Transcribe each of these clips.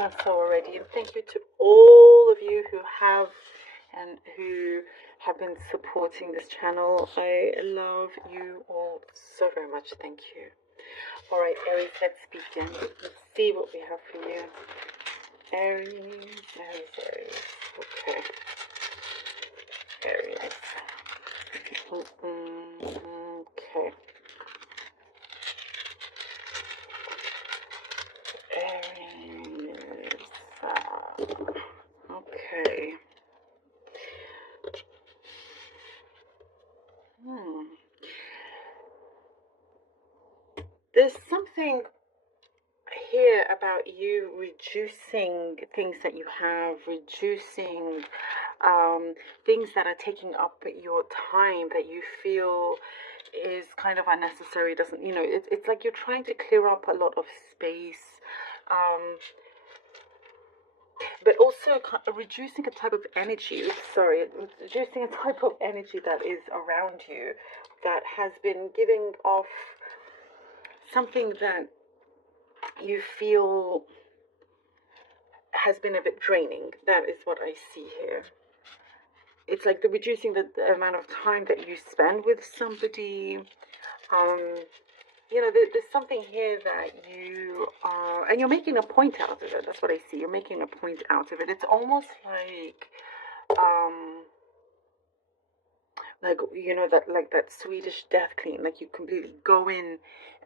done so already. And thank you to all of you who have been supporting this channel. I love you all so very much. Thank you. All right, Aries, let's begin. Let's see what we have for you. Aries. Okay. Aries. Okay. Aries. Okay. There's something here about you reducing things that you have, reducing things that are taking up your time that you feel is kind of unnecessary. Doesn't, you know, it's like you're trying to clear up a lot of space, but also reducing a type of energy. Sorry, reducing a type of energy that is around you that has been giving off something that you feel has been a bit draining. That is what I see here. It's like reducing the amount of time that you spend with somebody. You know, there's something here that you are, and you're making a point out of it. That's what I see. You're making a point out of it. It's almost like, you know, that Swedish death clean. Like you completely go in,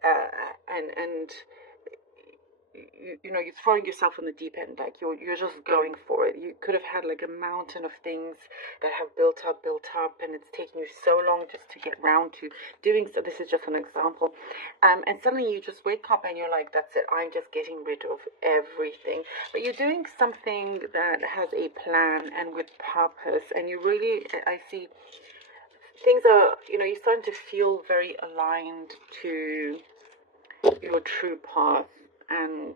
and you know, you're throwing yourself on the deep end, like you're just going for it. You could have had like a mountain of things that have built up, and it's taking you so long just to get round to doing so. This is just an example. And suddenly you just wake up and you're like, that's it, I'm just getting rid of everything. But you're doing something that has a plan and with purpose, and you really, I see things are, you know, you're starting to feel very aligned to your true path, and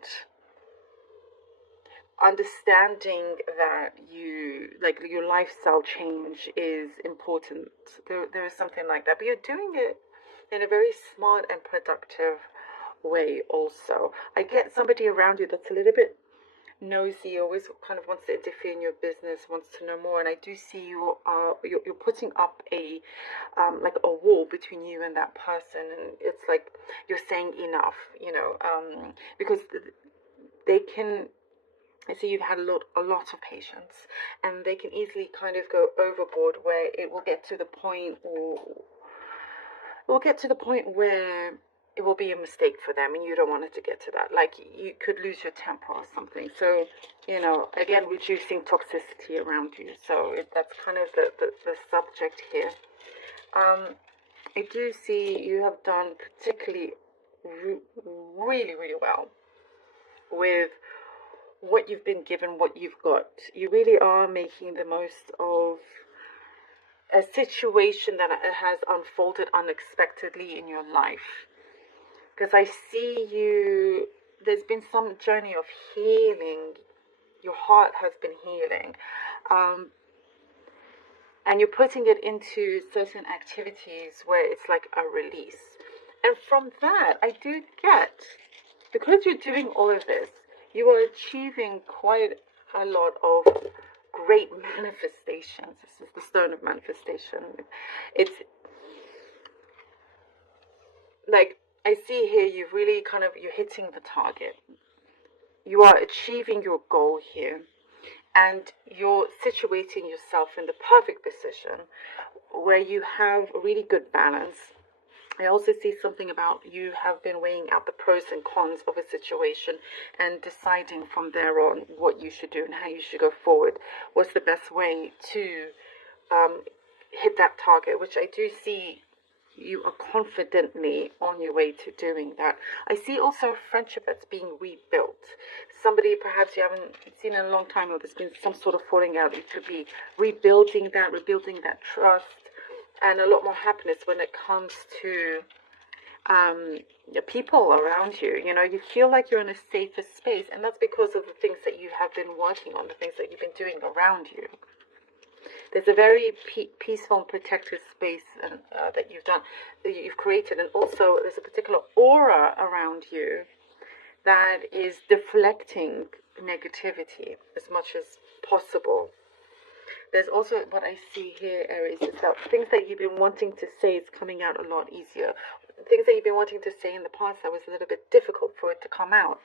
understanding that you, like, your lifestyle change is important. There is something like that, but you're doing it in a very smart and productive way also. I get somebody around you that's a little bit nosy, always kind of wants to interfere in your business, wants to know more, and I do see you are you're putting up a like a wall between you and that person, and it's like you're saying enough, you know, because they can, I see you've had a lot of patience, and they can easily kind of go overboard where it will get to the point, or it will get to the point where it will be a mistake for them, and you don't want it to get to that. Like you could lose your temper or something. So, you know, again, reducing toxicity around you. So that's kind of the subject here. I do see you have done particularly really, really well with what you've been given, what you've got. You really are making the most of a situation that has unfolded unexpectedly in your life. Because I see you, there's been some journey of healing. Your heart has been healing. And you're putting it into certain activities where it's like a release. And from that, I do get, because you're doing all of this, you are achieving quite a lot of great manifestations. This is the stone of manifestation. It's like, I see here you've really kind of, you're hitting the target. You are achieving your goal here, and you're situating yourself in the perfect position where you have a really good balance. I also see something about you have been weighing out the pros and cons of a situation and deciding from there on what you should do and how you should go forward. What's the best way to hit that target, which I do see you are confidently on your way to doing that. I see also a friendship that's being rebuilt. Somebody perhaps you haven't seen in a long time, or there's been some sort of falling out. You could be rebuilding that trust, and a lot more happiness when it comes to people around you. You know, you feel like you're in a safer space, and that's because of the things that you have been working on, the things that you've been doing around you. There's a very peaceful and protective space that you've done, that you've created, and also there's a particular aura around you that is deflecting negativity as much as possible. There's also what I see here, Aries, is that things that you've been wanting to say is coming out a lot easier. Things that you've been wanting to say in the past that was a little bit difficult for it to come out,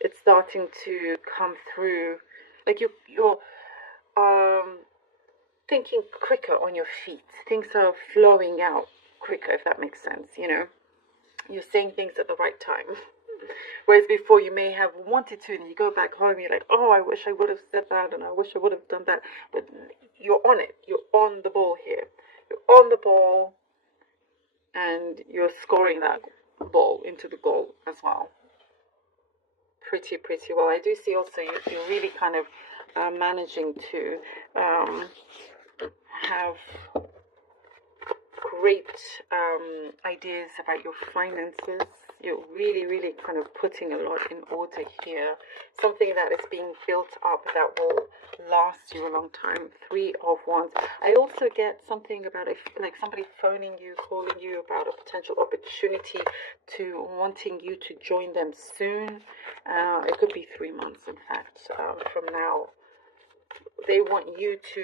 it's starting to come through. Like you're thinking quicker on your feet. Things are flowing out quicker, if that makes sense. You're saying things at the right time. Whereas before you may have wanted to, and you go back home, you're like, oh, I wish I would have said that, and I wish I would have done that. But you're on it. You're on the ball here. You're on the ball, and you're scoring that ball into the goal as well. Pretty well. I do see also you're really kind of managing to have great ideas about your finances. You're really kind of putting a lot in order here. Something that is being built up that will last you a long time. 3 of Wands. I also get something about like somebody phoning you, calling you about a potential opportunity, to wanting you to join them soon. It could be 3 months, in fact, from now. They want you to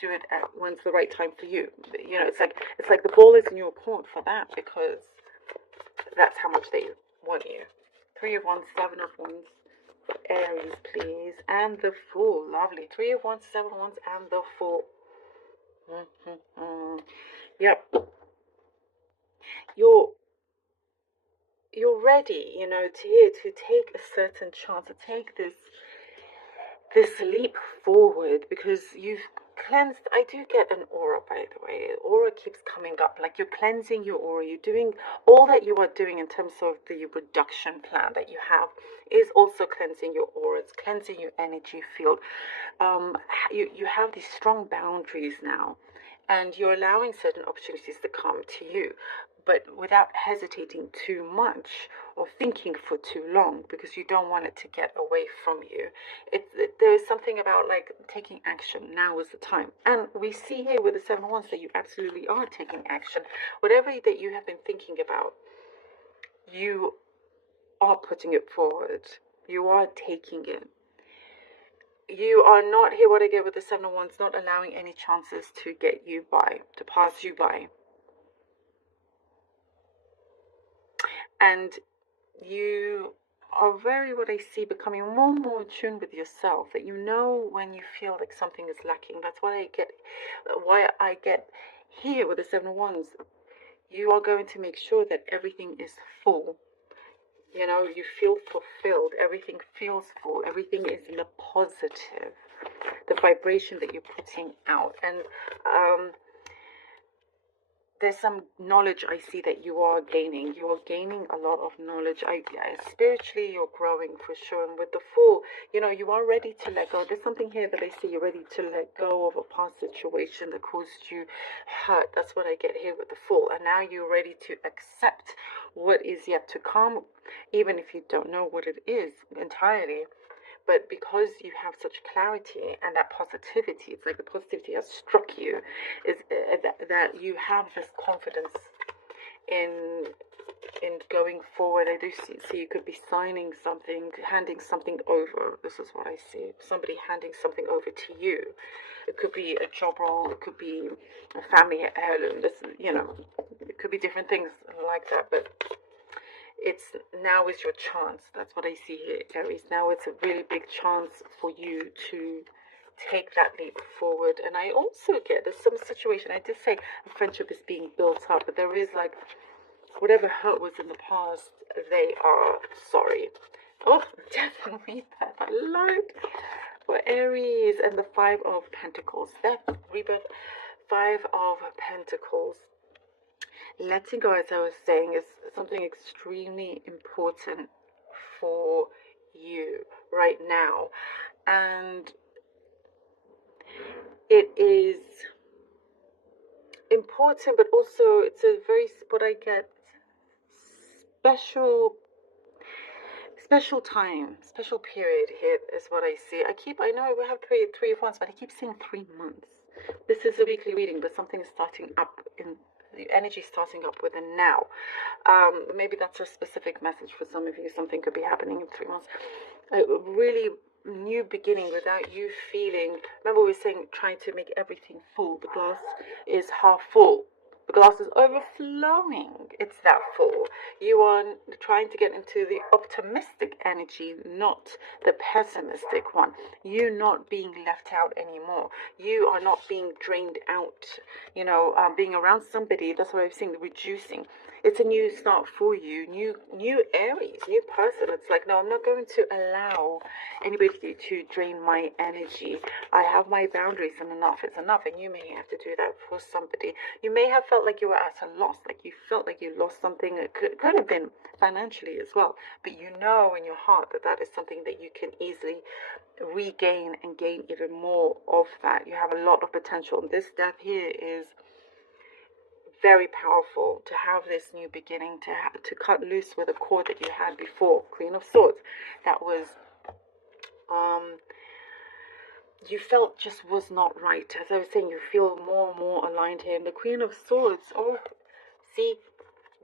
do it at when's the right time for you. It's like the ball is in your court for that, because that's how much they want you. 3 of Wands, 7 of Wands for Aries, please, and the Fool. Lovely. 3 of Wands, 7 of Wands, and the Fool. Yep. You're ready, to take a certain chance, to take this leap forward, because you've cleansed. I do get an aura, by the way. Aura keeps coming up, like you're cleansing your aura. You're doing all that you are doing in terms of the reduction plan that you have is also cleansing your aura. It's cleansing your energy field. You have these strong boundaries now, and you're allowing certain opportunities to come to you, but without hesitating too much or thinking for too long, because you don't want it to get away from you. There is something about like taking action. Now is the time. And we see here with the 7 of Wands that you absolutely are taking action. Whatever that you have been thinking about, you are putting it forward. You are taking it. You are not, here what I get with the 7 of Wands, not allowing any chances to get you by, to pass you by. And you are very, what I see, becoming more and more in tune with yourself, that you know when you feel like something is lacking. That's what I get, why I get here with the 7 of Wands. You are going to make sure that everything is full. You feel fulfilled. Everything feels full. Everything is in a positive, the vibration that you're putting out. And there's some knowledge I see that you are gaining. You are gaining a lot of knowledge. Spiritually, you're growing for sure. And with the Fool, you are ready to let go. There's something here that I see you're ready to let go of a past situation that caused you hurt. That's what I get here with the Fool. And now you're ready to accept what is yet to come, even if you don't know what it is entirely. But because you have such clarity and that positivity, it's like the positivity has struck you, is that you have this confidence in going forward. I do see you could be signing something, handing something over. This is what I see. Somebody handing something over to you. It could be a job role. It could be a family heirloom. It could be different things like that. But now is your chance. That's what I see here, Aries. Now it's a really big chance for you to take that leap forward. And I also get there's some situation. I did say a friendship is being built up, but there is like whatever hurt was in the past, they are sorry. Oh, definitely that. I like for Aries. And the 5 of Pentacles. That rebirth, 5 of Pentacles. Letting go, as I was saying, is something extremely important for you right now. And it is important, but also it's a very, what I get, special time, special period here is what I see. I know we have three of Wands, but I keep seeing 3 months. This is a weekly reading, but something is starting up in the energy, starting up with a now. Maybe that's a specific message for some of you. Something could be happening in 3 months. a really new beginning without you feeling. Remember, we were saying trying to make everything full. The glass is half full. The glass is overflowing. It's that full. You are trying to get into the optimistic energy, not the pessimistic one. You not being left out anymore. You are not being drained out. Being around somebody. That's what I'm saying. Reducing. It's a new start for you. New Aries, new person. It's like, no, I'm not going to allow anybody to drain my energy. I have my boundaries, and enough is enough. And you may have to do that for somebody. You may have felt like you were at a loss, like you felt like you lost something. It could have been financially as well, but you know in your heart that that is something that you can easily regain and gain even more of that. You have a lot of potential. And this death here is very powerful to have this new beginning, to cut loose with a cord that you had before. Queen of Swords, that was you felt just was not right. As I was saying, you feel more and more aligned here. And the Queen of Swords, oh, see,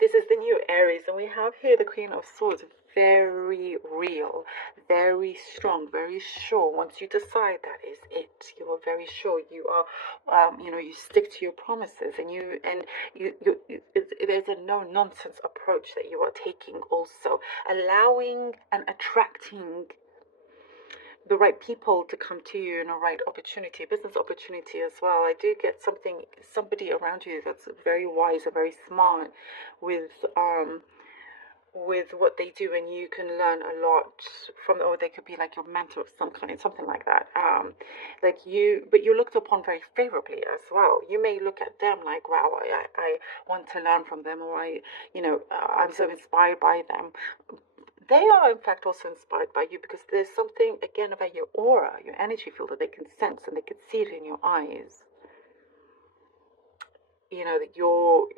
this is the new Aries, and we have here the Queen of Swords, very real, very strong, very sure. Once you decide that is it, you are very sure. You are, you stick to your promises, and there's a no nonsense approach that you are taking. Also, allowing and attracting the right people to come to you in a right opportunity, business opportunity as well. I do get somebody around you that's very wise and very smart with what they do, and you can learn a lot from, or they could be like your mentor of some kind, something like that. But you're looked upon very favorably as well. You may look at them like, wow, I want to learn from them, or I'm so inspired by them. They are, in fact, also inspired by you, because there's something, again, about your aura, your energy field, that they can sense, and they can see it in your eyes. That your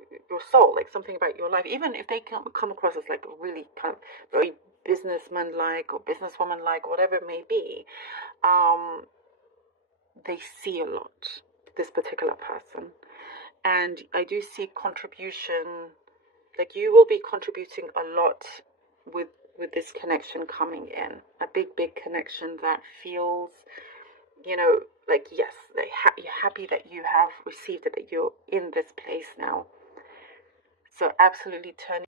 soul, like something about your life, even if they come across as like really kind of very businessman-like or businesswoman-like, whatever it may be, they see a lot, this particular person. And I do see contribution, like you will be contributing a lot with this connection coming in, a big connection that feels, like, yes, you're happy that you have received it, that you're in this place now. So absolutely turning